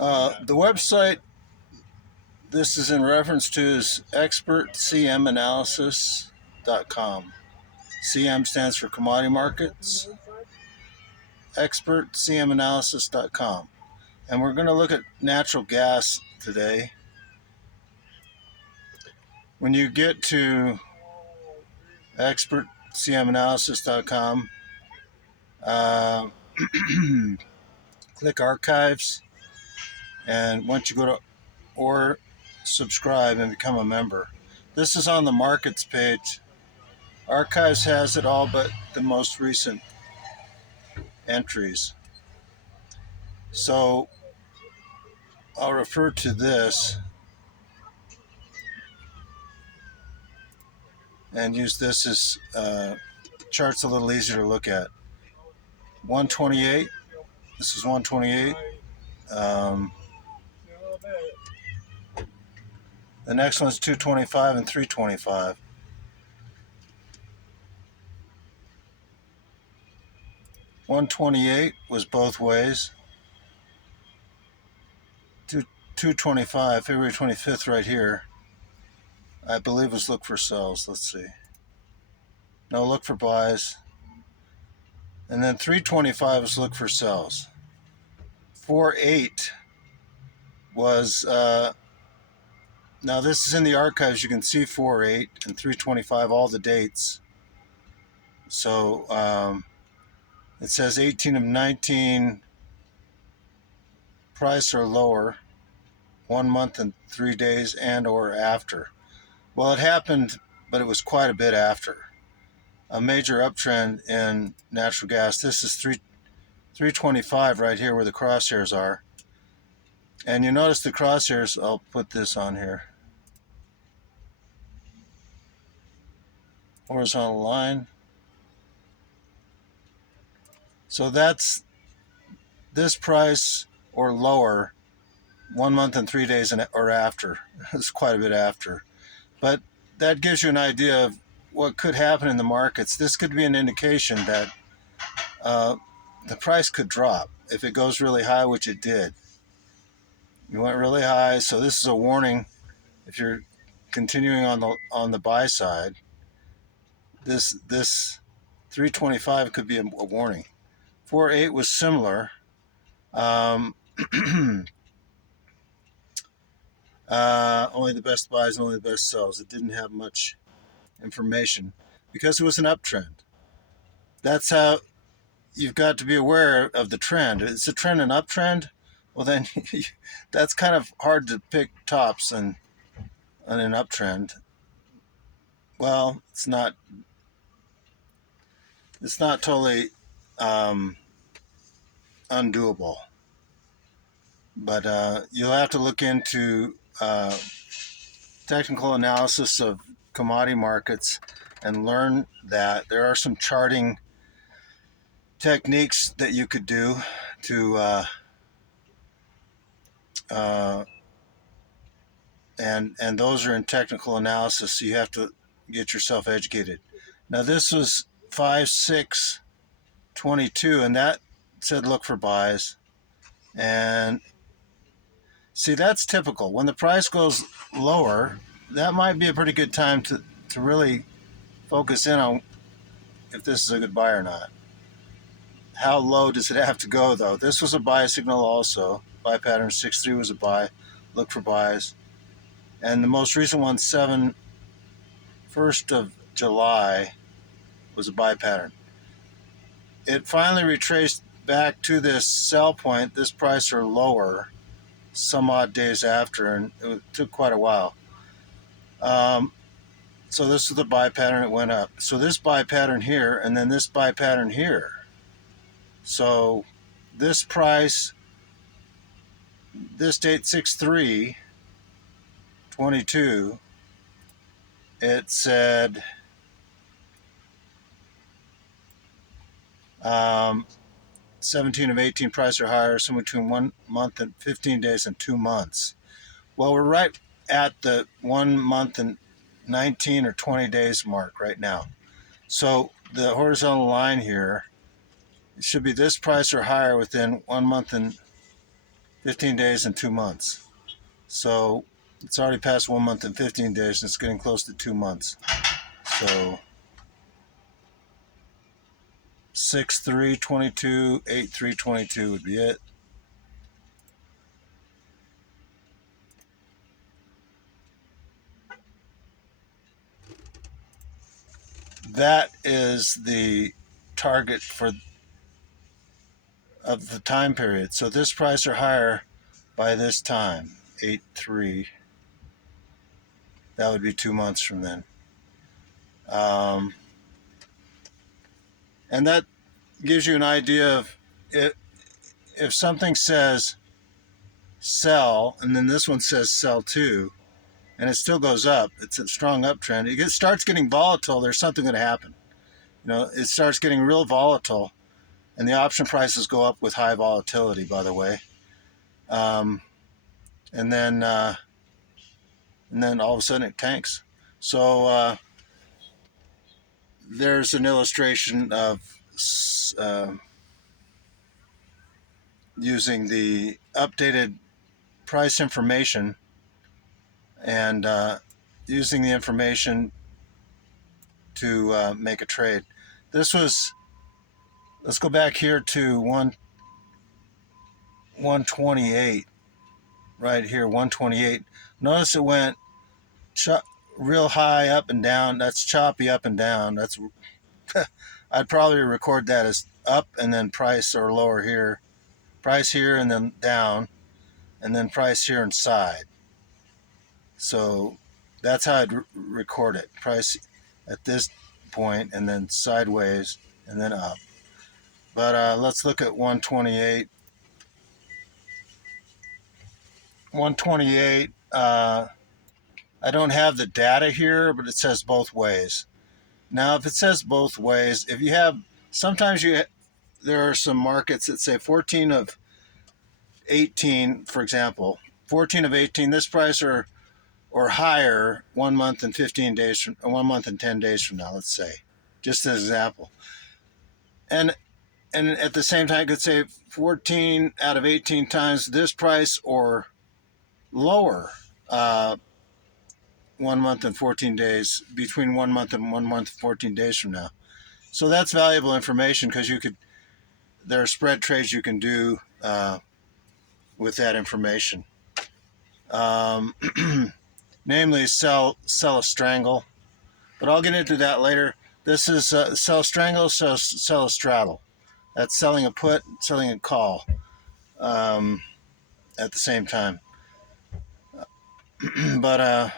The website this is in reference to is expertcmanalysis.com. CM stands for commodity markets. Expertcmanalysis.com. And we're going to look at natural gas today. When you get to expertcmanalysis.com, click archives, and once you go to or subscribe and become a member. This is on the markets page. Archives has it all but the most recent entries. So I'll refer to this and use this as charts a little easier to look at. 128. This is 128. The next one's 225 and 325. $128 was both ways. 225, February 25th, right here, I believe was look for sells. Let's see. No, look for buys. And then 325 was look for sells. 48 was, now this is in the archives. You can see 48 and 325, all the dates. So it says 18 of 19 price or lower, 1 month and 3 days and or after. Well, it happened, but it was quite a bit after. A major uptrend in natural gas. This is 325 right here where the crosshairs are. And you notice the crosshairs, I'll put this on here. Horizontal line. So that's this price or lower, 1 month and 3 days or after. It's quite a bit after. But that gives you an idea of what could happen in the markets. This could be an indication that the price could drop if it goes really high, which it did. It went really high, so this is a warning. If you're continuing on the buy side, this 325 could be a warning. 48 was similar. Only the best buys, only the best sells. It didn't have much information because it was an uptrend. That's how you've got to be aware of the trend. It's a trend, an uptrend. Well, then that's kind of hard to pick tops on an uptrend. Well, it's not totally undoable, but you'll have to look into technical analysis of commodity markets and learn that there are some charting techniques that you could do to and those are in technical analysis, so you have to get yourself educated. Now this was 5/6/22, and that said look for buys. And see, that's typical. When the price goes lower, that might be a pretty good time to really focus in on if this is a good buy or not. How low does it have to go, though? This was a buy signal also. Buy pattern 6-3 was a buy. Look for buys. And the most recent one, 1st of July, was a buy pattern. It finally retraced back to this sell point, this price or lower, some odd days after, and it took quite a while. So this is the buy pattern, it went up. So this buy pattern here, and then this buy pattern here. So this price, this date 6/3/22, it said 17 of 18 price or higher, somewhere between 1 month and 15 days and 2 months. Well, we're right at the 1 month and 19 or 20 days mark right now. So the horizontal line here, it should be this price or higher within 1 month and 15 days and 2 months. So it's already past 1 month and 15 days, and it's getting close to 2 months. So 6/3/22, 8/3/22 would be it. That is the target for of the time period. So this price or higher by this time, 8/3. That would be 2 months from then. And that gives you an idea of if something says sell, and then this one says sell too, and it still goes up, it's a strong uptrend. It starts getting volatile. There's something going to happen. It starts getting real volatile, and the option prices go up with high volatility, by the way. Um, and then all of a sudden it tanks. So there's an illustration of using the updated price information and using the information to make a trade. This was, let's go back here to 128, right here, 128. Notice it went real high up and down. That's choppy up and down. That's I'd probably record that as up and then price or lower here, price here and then down, and then price here and side. So that's how I'd record it. Price at this point and then sideways and then up. But let's look at 128. 128, I don't have the data here, but it says both ways. Now, if it says both ways, if you have, sometimes there are some markets that say 14 of 18, for example, 14 of 18, this price or higher 1 month and 15 days from 1 month and 10 days from now, let's say, just as an example. And at the same time, I could say 14 out of 18 times this price or lower 1 month and 14 days, between 1 month and 1 month and 14 days from now. So that's valuable information because there are spread trades you can do with that information. Namely, sell a strangle, but I'll get into that later. This is sell strangle, sell a straddle. That's selling a put, selling a call at the same time. But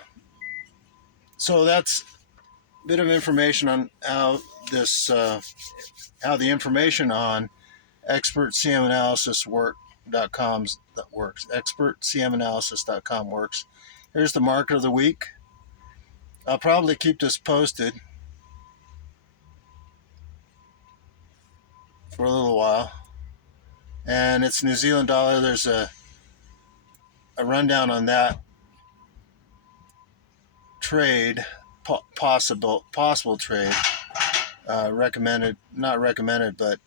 so that's a bit of information on how the information on expertcmanalysis.com works. Expertcmanalysis.com works. Here's the market of the week. I'll probably keep this posted for a little while. And it's New Zealand dollar. There's a rundown on that trade, possible trade. Recommended, not recommended, but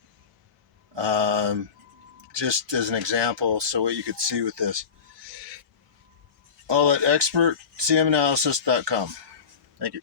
just as an example, so what you could see with this. All at expertcmanalysis.com. Thank you.